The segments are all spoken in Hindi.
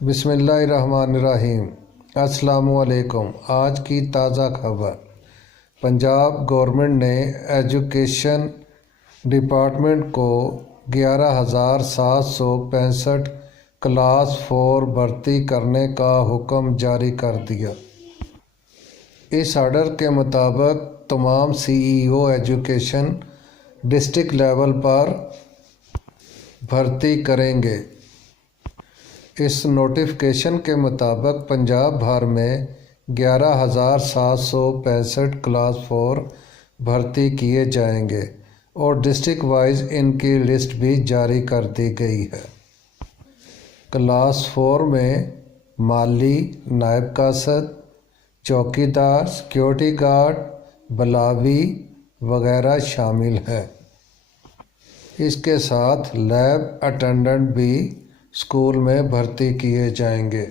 बिस्मिल्लाहिर्रहमानिर्रहीम। अस्सलामुअलैकुम। आज की ताज़ा खबर, पंजाब गवर्नमेंट ने एजुकेशन डिपार्टमेंट को 11,765 क्लास 4 भर्ती करने का हुक्म जारी कर दिया। इस आर्डर के मुताबिक तमाम CEO एजुकेशन डिस्ट्रिक्ट लेवल पर भर्ती करेंगे। इस नोटिफिकेशन के मुताबिक पंजाब भर में 11,765 क्लास 4 भर्ती किए जाएंगे और डिस्ट्रिक्ट वाइज इनकी लिस्ट भी जारी कर दी गई है। क्लास 4 में माली, नायब कासद, चौकीदार, सिक्योरिटी गार्ड, बलावी वगैरह शामिल हैं। इसके साथ लैब अटेंडेंट भी स्कूल में भर्ती किए जाएंगे।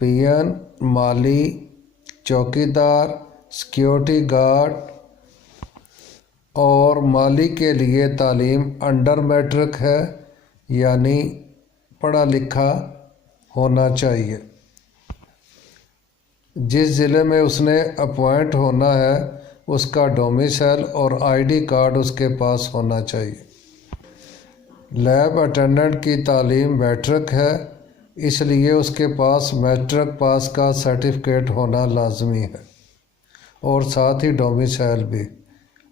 पियन, माली, चौकीदार, सिक्योरिटी गार्ड और माली के लिए तालीम अंडर मैट्रिक है, यानी पढ़ा लिखा होना चाहिए। जिस ज़िले में उसने अपॉइंट होना है उसका डोमिसाइल और ID कार्ड उसके पास होना चाहिए। लैब अटेंडेंट की तालीम मैट्रिक है, इसलिए उसके पास मैट्रिक पास का सर्टिफिकेट होना लाजमी है और साथ ही डोमिसाइल भी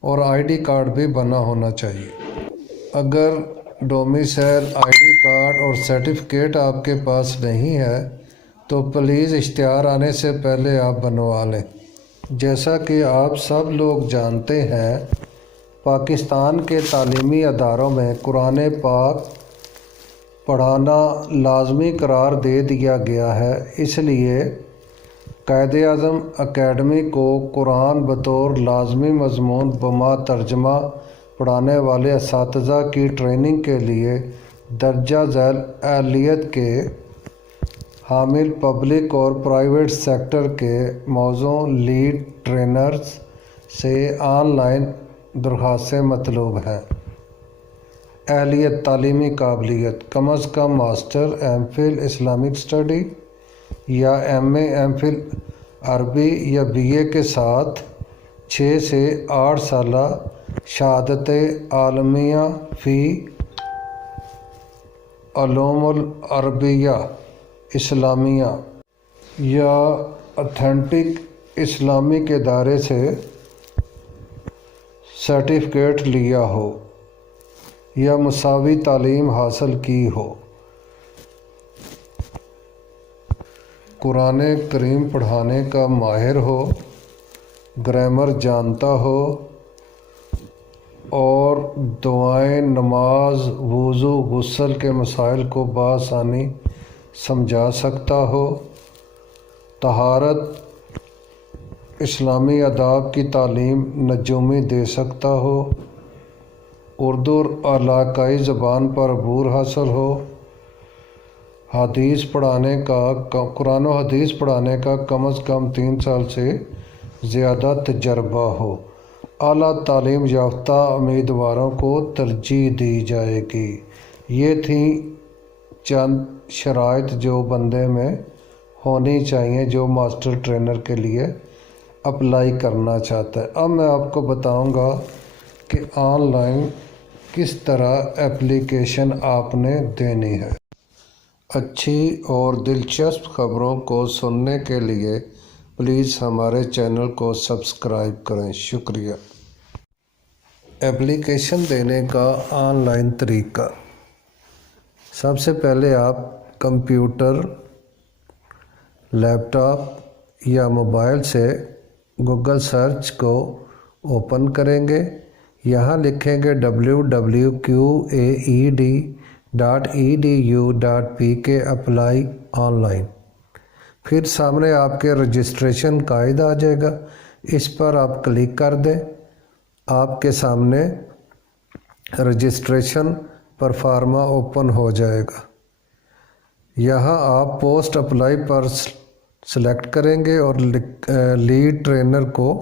और ID कार्ड भी बना होना चाहिए। अगर डोमिसाइल, ID कार्ड और सर्टिफिकेट आपके पास नहीं है तो प्लीज़ इश्तिहार आने से पहले आप बनवा लें। जैसा कि आप सब लोग जानते हैं, पाकिस्तान के तालीमी अदारों में कुरान पाक पढ़ाना लाजमी करार दे दिया गया है। इसलिए कायद-ए-आज़म अकेडमी को कुरान बतौर लाजमी मज़मून बमा तर्जमा पढ़ाने वाले असातिज़ा की ट्रेनिंग के लिए दर्जा झैल अहलियत के हामिल पब्लिक और प्राइवेट सेक्टर के मौजूद लीड ट्रेनर्स से ऑनलाइन दरख्वास्तें मतलूब हैं। अहलियत, तालीमी काबिलियत, कम अज़ कम मास्टर MPhil इस्लामिक स्टडी या MA MPhil अरबी या BA के साथ 6 से 8 साला शहादत आलमिया फ़ी उलूमुल अरबिया इस्लामिया या ऑथेंटिक इस्लामिक इदारे से सर्टिफिकेट लिया हो या मुसावी तालीम हासिल की हो, कुरान करीम पढ़ाने का माहिर हो, ग्रामर जानता हो और दुआएं, नमाज, वुज़ू, गुस्ल के मसाइल को बआसानी समझा सकता हो, तहारत, इस्लामी अदाब की तालीम नजूमी दे सकता हो, उर्दू और इलाकाई ज़बान पर अबूर हासिल हो, हदीस पढ़ाने का कुरान और हदीस पढ़ाने का कम अज़ कम 3 साल से ज़्यादा तजर्बा हो। आला तालीम याफ्ता उम्मीदवारों को तरजीह दी जाएगी। ये थी चंद शराइत जो बंदे में होनी चाहिए जो मास्टर ट्रेनर के लिए अप्लाई करना चाहता है। अब मैं आपको बताऊंगा कि ऑनलाइन किस तरह एप्लीकेशन आपने देनी है। अच्छी और दिलचस्प खबरों को सुनने के लिए प्लीज़ हमारे चैनल को सब्सक्राइब करें। शुक्रिया। एप्लीकेशन देने का ऑनलाइन तरीका, सबसे पहले आप कंप्यूटर, लैपटॉप या मोबाइल से गूगल सर्च को ओपन करेंगे। यहाँ लिखेंगे www.qaed.edu.pk अप्लाई ऑनलाइन। फिर सामने आपके रजिस्ट्रेशन कायद आ जाएगा, इस पर आप क्लिक कर दें। आपके सामने रजिस्ट्रेशन परफार्मा ओपन हो जाएगा। यहाँ आप पोस्ट अप्लाई पर सेलेक्ट करेंगे और लीड ट्रेनर को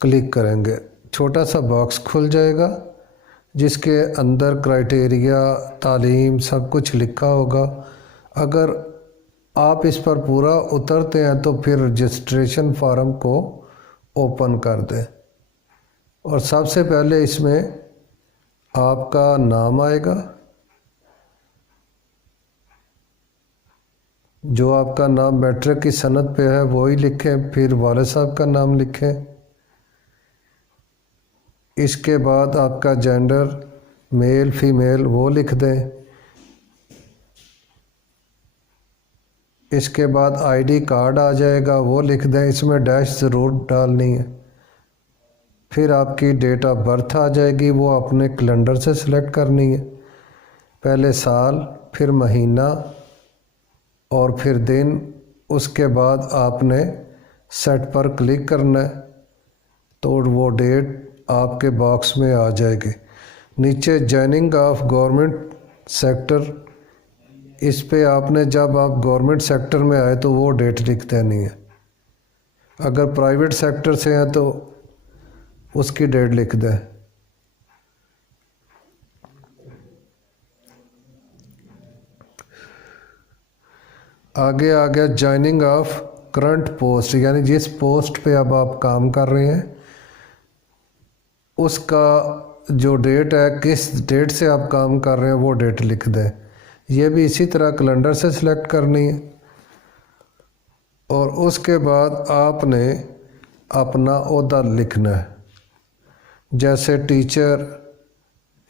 क्लिक करेंगे। छोटा सा बॉक्स खुल जाएगा जिसके अंदर क्राइटेरिया, तालीम सब कुछ लिखा होगा। अगर आप इस पर पूरा उतरते हैं तो फिर रजिस्ट्रेशन फॉर्म को ओपन कर दें और सबसे पहले इसमें आपका नाम आएगा, जो आपका नाम मैट्रिक की सनद पे है वही लिखें, फिर वाले साहब का नाम लिखें। इसके बाद आपका जेंडर मेल फीमेल वो लिख दें। इसके बाद आईडी कार्ड आ जाएगा, वो लिख दें, इसमें डैश ज़रूर डालनी है। फिर आपकी डेट ऑफ बर्थ आ जाएगी, वो अपने कैलेंडर से सिलेक्ट करनी है, पहले साल फिर महीना और फिर दिन। उसके बाद आपने सेट पर क्लिक करना है तो वो डेट आपके बॉक्स में आ जाएगी। नीचे जॉइनिंग ऑफ गवर्नमेंट सेक्टर, इस पे आपने जब आप गवर्नमेंट सेक्टर में आए तो वो डेट लिख देनी है। अगर प्राइवेट सेक्टर से हैं तो उसकी डेट लिख दें। आगे आ गया जॉइनिंग ऑफ करंट पोस्ट, यानी जिस पोस्ट पे अब आप काम कर रहे हैं उसका जो डेट है, किस डेट से आप काम कर रहे हैं वो डेट लिख दें। ये भी इसी तरह कैलेंडर से सिलेक्ट करनी है। और उसके बाद आपने अपना ओहदा लिखना है, जैसे टीचर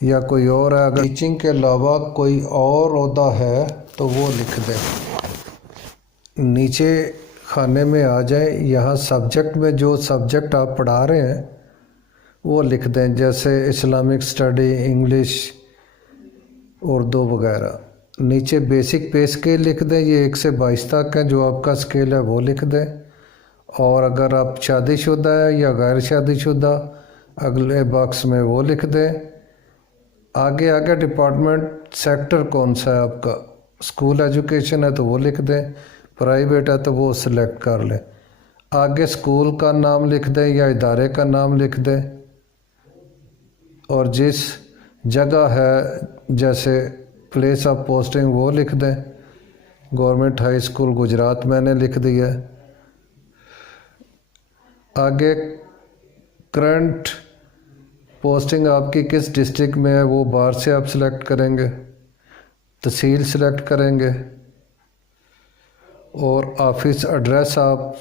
या कोई और है। अगर टीचिंग के अलावा कोई और ओहदा है तो वो लिख दें। नीचे खाने में आ जाए, यहाँ सब्जेक्ट में जो सब्जेक्ट आप पढ़ा रहे हैं वो लिख दें, जैसे इस्लामिक स्टडी, इंग्लिश, उर्दू वगैरह। नीचे बेसिक पे स्केल लिख दें, ये 1 से 22 तक है, जो आपका स्केल है वो लिख दें। और अगर आप शादीशुदा है या गैर शादीशुदा अगले बॉक्स में वो लिख दें। आगे आगे डिपार्टमेंट सेक्टर कौन सा है आपका, स्कूल एजुकेशन है तो वो लिख दें, प्राइवेट है तो वो सिलेक्ट कर लें। आगे स्कूल का नाम लिख दें या इदारे का नाम लिख दें। और जिस जगह है जैसे प्लेस ऑफ पोस्टिंग वो लिख दें। गवर्नमेंट हाई स्कूल गुजरात मैंने लिख दिया। आगे करंट पोस्टिंग आपकी किस डिस्ट्रिक्ट में है वो बाहर से आप सिलेक्ट करेंगे, तहसील सिलेक्ट करेंगे। और ऑफिस एड्रेस आप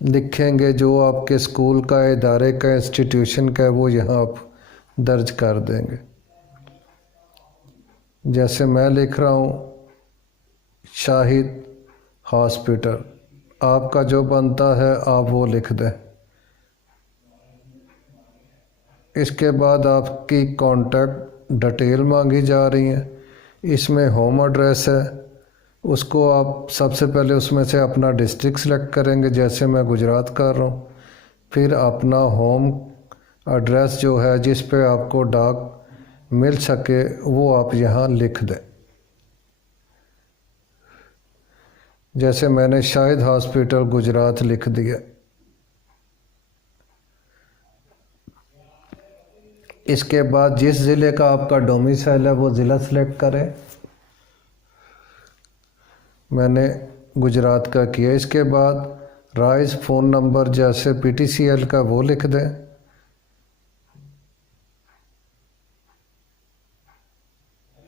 लिखेंगे, जो आपके स्कूल का, इदारे का, इंस्टीट्यूशन का है वो यहाँ आप दर्ज कर देंगे। जैसे मैं लिख रहा हूँ शाहिद हॉस्पिटल, आपका जो बनता है आप वो लिख दें। इसके बाद आपकी कॉन्टैक्ट डिटेल मांगी जा रही है। इसमें होम एड्रेस है, उसको आप सबसे पहले उसमें से अपना डिस्ट्रिक्ट सेलेक्ट करेंगे, जैसे मैं गुजरात कर रहा हूँ। फिर अपना होम एड्रेस जो है जिस पे आपको डाक मिल सके वो आप यहाँ लिख दें। जैसे मैंने शाहिद हॉस्पिटल गुजरात लिख दिया। इसके बाद जिस ज़िले का आपका डोमिसाइल है वो ज़िला सेलेक्ट करें। मैंने गुजरात का किया। इसके बाद राइज फ़ोन नंबर जैसे PTCL का वो लिख दें।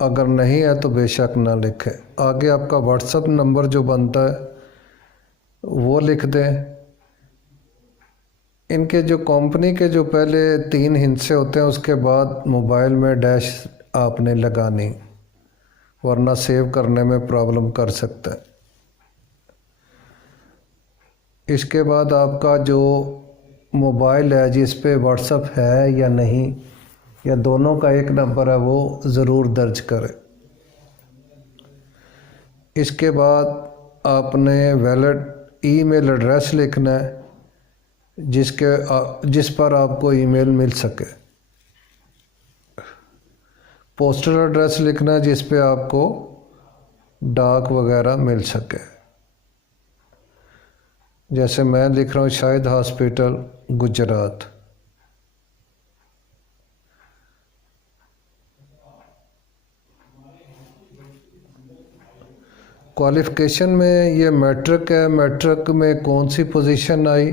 अगर नहीं है तो बेशक ना लिखें। आगे आपका व्हाट्सएप नंबर जो बनता है वो लिख दें। इनके जो कंपनी के जो पहले 3 हिस्से होते हैं उसके बाद मोबाइल में डैश आपने लगानी, वरना सेव करने में प्रॉब्लम कर सकता है। इसके बाद आपका जो मोबाइल है जिस पे व्हाट्सएप है या नहीं, या दोनों का एक नंबर है, वो ज़रूर दर्ज करें। इसके बाद आपने वैलिड ईमेल एड्रेस लिखना है जिस पर आपको ईमेल मिल सके। पोस्टल एड्रेस लिखना है जिस पे आपको डाक वगैरह मिल सके। जैसे मैं लिख रहा हूँ शाहिद हॉस्पिटल गुजरात। क्वालिफ़िकेशन में ये मैट्रिक है, मैट्रिक में कौन सी पोजीशन आई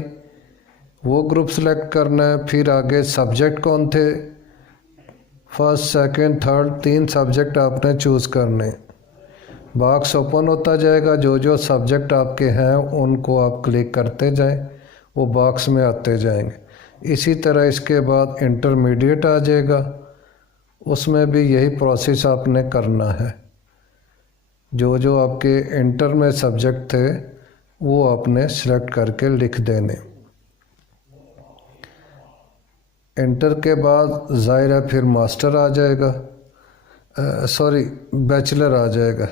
वो ग्रुप सेलेक्ट करना है। फिर आगे सब्जेक्ट कौन थे, फर्स्ट सेकंड थर्ड 3 सब्जेक्ट आपने चूज़ करने। बॉक्स ओपन होता जाएगा, जो जो सब्जेक्ट आपके हैं उनको आप क्लिक करते जाएं, वो बॉक्स में आते जाएंगे। इसी तरह इसके बाद इंटरमीडिएट आ जाएगा, उसमें भी यही प्रोसेस आपने करना है। जो जो आपके इंटर में सब्जेक्ट थे वो आपने सेलेक्ट करके लिख देने। इंटर के बाद ज़ाहिर है फिर मास्टर आ जाएगा, बैचलर आ जाएगा।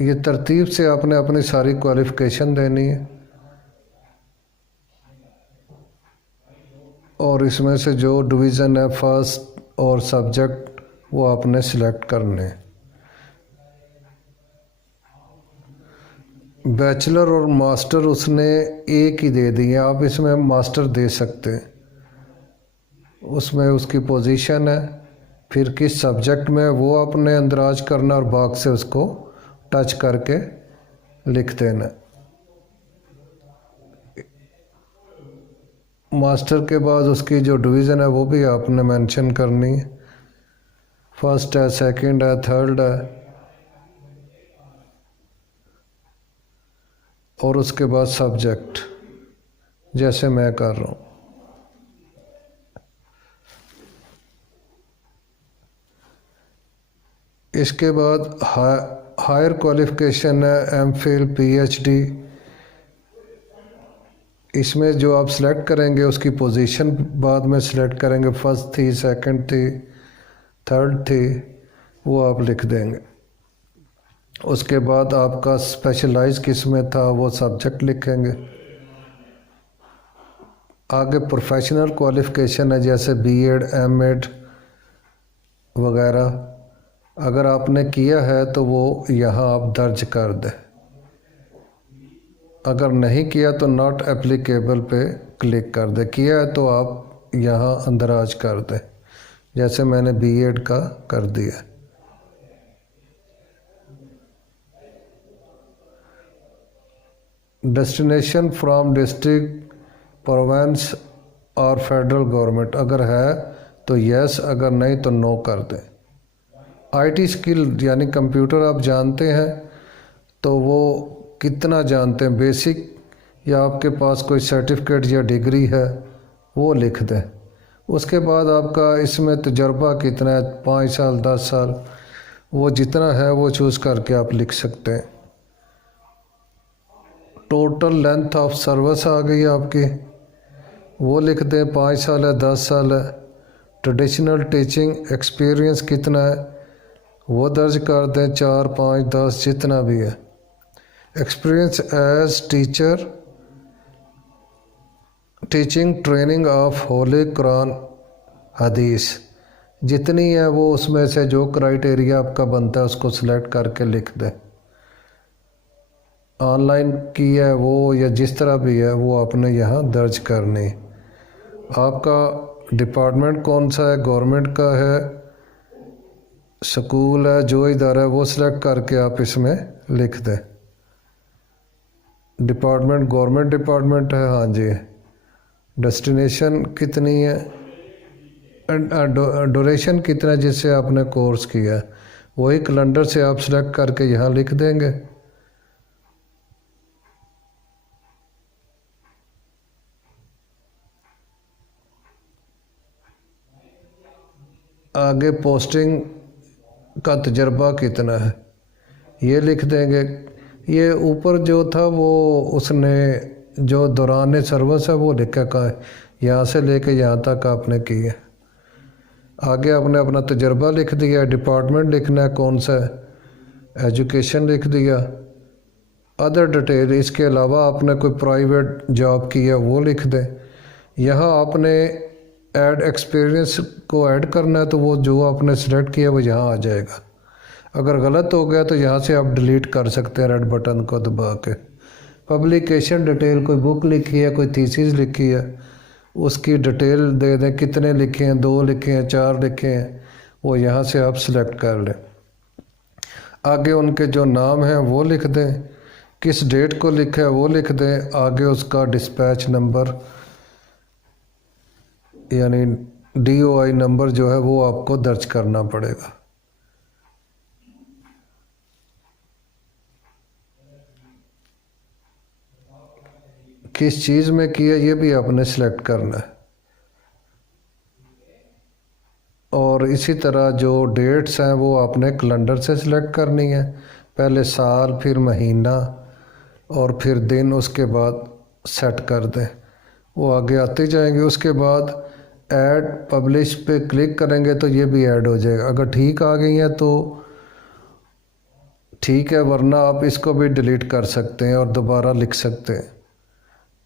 ये तरतीब से आपने अपनी सारी क्वालिफ़िकेशन देनी है और इसमें से जो डिवीज़न है फर्स्ट और सब्जेक्ट वो आपने सिलेक्ट करने। बैचलर और मास्टर उसने एक ही दे दिए, आप इसमें मास्टर दे सकते हैं, उसमें उसकी पोजीशन है, फिर किस सब्जेक्ट में वो आपने अंदराज करना और बॉक्स से उसको टच करके लिख देना। मास्टर के बाद उसकी जो डिवीज़न है वो भी आपने मेंशन करनी है, फर्स्ट है, सेकंड है, थर्ड है, और उसके बाद सब्जेक्ट जैसे मैं कर रहा हूँ। इसके बाद हायर क्वालिफ़िकेशन है एमफिल, पीएचडी। इसमें जो आप सेलेक्ट करेंगे उसकी पोजीशन बाद में सेलेक्ट करेंगे, फर्स्ट थी, सेकंड थी, थर्ड थी, वो आप लिख देंगे। उसके बाद आपका स्पेशलाइज किस में था वो सब्जेक्ट लिखेंगे। आगे प्रोफेशनल क्वालिफ़िकेशन है जैसे बीएड, एमएड वगैरह, अगर आपने किया है तो वो यहाँ आप दर्ज कर दें, अगर नहीं किया तो नॉट एप्लीकेबल पे क्लिक कर दें, किया है तो आप यहाँ अंदराज कर दें, जैसे मैंने बीएड का कर दिया। डेस्टिनेशन फ्रॉम डिस्ट्रिक्ट, प्रोविंस और फेडरल गवर्नमेंट, अगर है तो यस, अगर नहीं तो नो कर दें। आईटी स्किल यानी कंप्यूटर आप जानते हैं तो वो कितना जानते हैं, बेसिक, या आपके पास कोई सर्टिफिकेट या डिग्री है वो लिख दें। उसके बाद आपका इसमें तजर्बा कितना है, 5 साल 10 साल, वो जितना है वो चूज़ करके आप लिख सकते हैं। टोटल लेंथ ऑफ सर्विस आ गई आपकी, वो लिख दें, 5 साल है, 10 साल है। ट्रेडिशनल टीचिंग एक्सपीरियंस कितना है वो दर्ज कर दें, 4, 5, 10 जितना भी है। Experience as teacher, teaching training of holy Quran Hadith, जितनी है वो उसमें से जो क्राइटेरिया आपका बनता है उसको सिलेक्ट करके लिख दें। ऑनलाइन की है वो या जिस तरह भी है वो आपने यहाँ दर्ज करनी। आपका डिपार्टमेंट कौन सा है, गवर्नमेंट का है, स्कूल है, जो इदारा है वो सिलेक्ट करके आप इसमें लिख दें। डिपार्टमेंट गवर्नमेंट डिपार्टमेंट है, हाँ जी। डेस्टिनेशन कितनी है, ड्यूरेशन कितना जिससे आपने कोर्स किया है, वही कैलेंडर से आप सिलेक्ट करके यहाँ लिख देंगे। आगे पोस्टिंग का तजर्बा कितना है ये लिख देंगे। ये ऊपर जो था वो उसने जो दौरान सर्विस है वो लिखा का है, यहाँ से लेके यहाँ तक आपने की है। आगे आपने अपना तजर्बा लिख दिया, डिपार्टमेंट लिखना है कौन सा है, एजुकेशन लिख दिया, अदर डिटेल, इसके अलावा आपने कोई प्राइवेट जॉब की है वो लिख दें। यहाँ आपने ऐड एक्सपीरियंस को ऐड करना है तो वो जो आपने सेलेक्ट किया वो यहाँ आ जाएगा। अगर गलत हो गया तो यहाँ से आप डिलीट कर सकते हैं रेड बटन को दबा के। पब्लिकेशन डिटेल, कोई बुक लिखी है, कोई थीसिस लिखी है, उसकी डिटेल दे दें, कितने लिखे हैं, 2 लिखे हैं, 4 लिखे हैं, वो यहाँ से आप सिलेक्ट कर लें। आगे उनके जो नाम हैं वो लिख दें, किस डेट को लिखा है वो लिख दें, आगे उसका डिस्पैच नंबर यानी DOI नंबर जो है वो आपको दर्ज करना पड़ेगा। किस चीज़ में किया ये भी आपने सेलेक्ट करना है। और इसी तरह जो डेट्स हैं वो आपने कैलेंडर से सिलेक्ट करनी है, पहले साल, फिर महीना और फिर दिन, उसके बाद सेट कर दें, वो आगे आते जाएंगे। उसके बाद ऐड पब्लिश पे क्लिक करेंगे तो ये भी ऐड हो जाएगा। अगर ठीक आ गई है तो ठीक है, वरना आप इसको भी डिलीट कर सकते हैं और दोबारा लिख सकते हैं।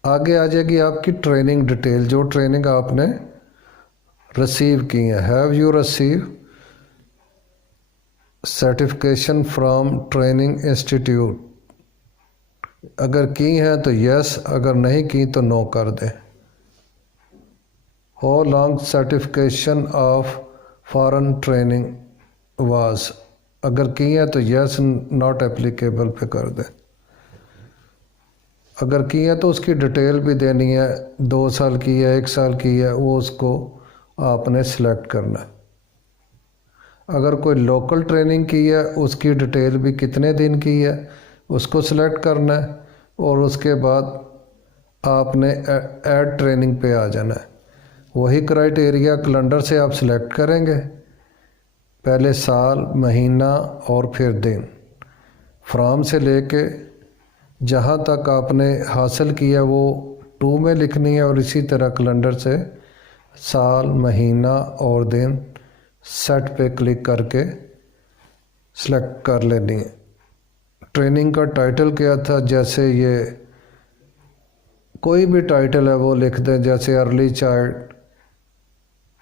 आगे आ जाएगी आपकी ट्रेनिंग डिटेल, जो ट्रेनिंग आपने रिसीव की है। Have you receive certification from training institute, अगर की हैं तो यस, अगर नहीं की तो नो कर दें। How long certification of foreign training was, अगर की है तो यस, नॉट एप्लीकेबल पे कर दें। अगर की है तो उसकी डिटेल भी देनी है, 2 साल की है, 1 साल की है, वो उसको आपने सेलेक्ट करना है। अगर कोई लोकल ट्रेनिंग की है उसकी डिटेल भी कितने दिन की है उसको सिलेक्ट करना है। और उसके बाद आपने ऐड ट्रेनिंग पे आ जाना है। वही क्राइटेरिया कैलेंडर से आप सिलेक्ट करेंगे, पहले साल, महीना और फिर दिन, फ्रॉम से लेके जहाँ तक आपने हासिल किया वो 2 में लिखनी है। और इसी तरह कैलेंडर से साल, महीना और दिन सेट पे क्लिक करके सेलेक्ट कर लेनी है। ट्रेनिंग का टाइटल क्या था, जैसे ये कोई भी टाइटल है वो लिख दें, जैसे अर्ली चाइल्ड,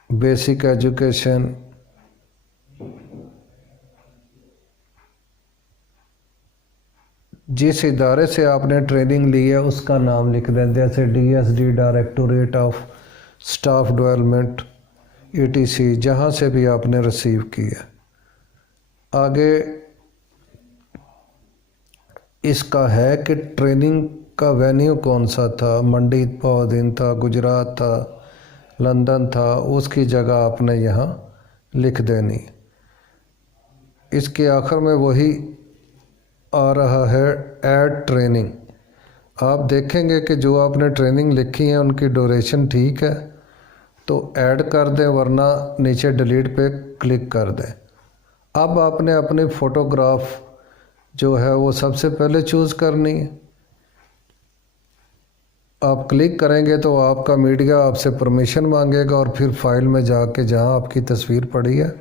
बेसिक एजुकेशन, जिस इदारे से आपने ट्रेनिंग ली है उसका नाम लिख दें, जैसे DSD directorate of staff development ETC, जहाँ से भी आपने रिसीव की है। आगे इसका है कि ट्रेनिंग का वेन्यू कौन सा था, मंडी दिन था, गुजरात था, लंदन था, उसकी जगह आपने यहाँ लिख देनी। इसके आखिर में वही आ रहा है ऐड ट्रेनिंग। आप देखेंगे कि जो आपने ट्रेनिंग लिखी है उनकी ड्यूरेशन ठीक है तो ऐड कर दें, वरना नीचे डिलीट पे क्लिक कर दें। अब आपने अपनी फ़ोटोग्राफ जो है वो सबसे पहले चूज़ करनी है। आप क्लिक करेंगे तो आपका मीडिया आपसे परमिशन मांगेगा और फिर फाइल में जाके जहां आपकी तस्वीर पड़ी है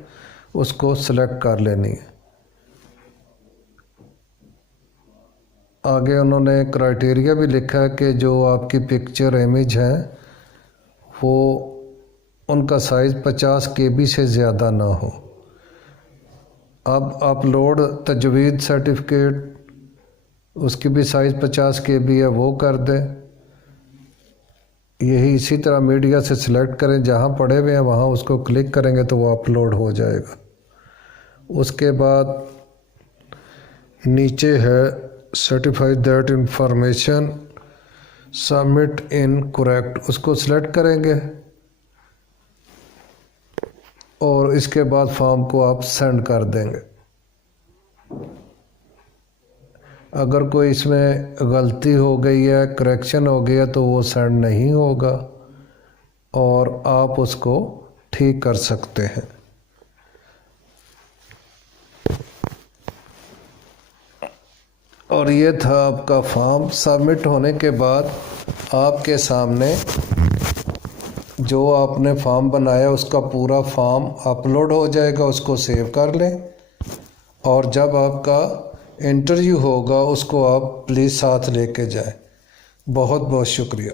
उसको सेलेक्ट कर लेनी है। आगे उन्होंने क्राइटेरिया भी लिखा है कि जो आपकी पिक्चर इमेज है वो उनका साइज़ 50 KB से ज़्यादा ना हो। अब अपलोड तजवीज़ सर्टिफिकेट, उसकी भी साइज़ 50 KB है, वो कर दें। यही इसी तरह मीडिया से सिलेक्ट करें, जहाँ पड़े हुए हैं वहाँ उसको क्लिक करेंगे तो वो अपलोड हो जाएगा। उसके बाद नीचे है certified that information submit in correct, उसको सिलेक्ट करेंगे और इसके बाद फॉर्म को आप सेंड कर देंगे। अगर कोई इसमें गलती हो गई है, करेक्शन हो गया, तो वो सेंड नहीं होगा और आप उसको ठीक कर सकते हैं। और ये था आपका फॉर्म। सबमिट होने के बाद आपके सामने जो आपने फॉर्म बनाया उसका पूरा फॉर्म अपलोड हो जाएगा, उसको सेव कर लें। और जब आपका इंटरव्यू होगा उसको आप प्लीज़ साथ लेके जाएं। बहुत बहुत शुक्रिया।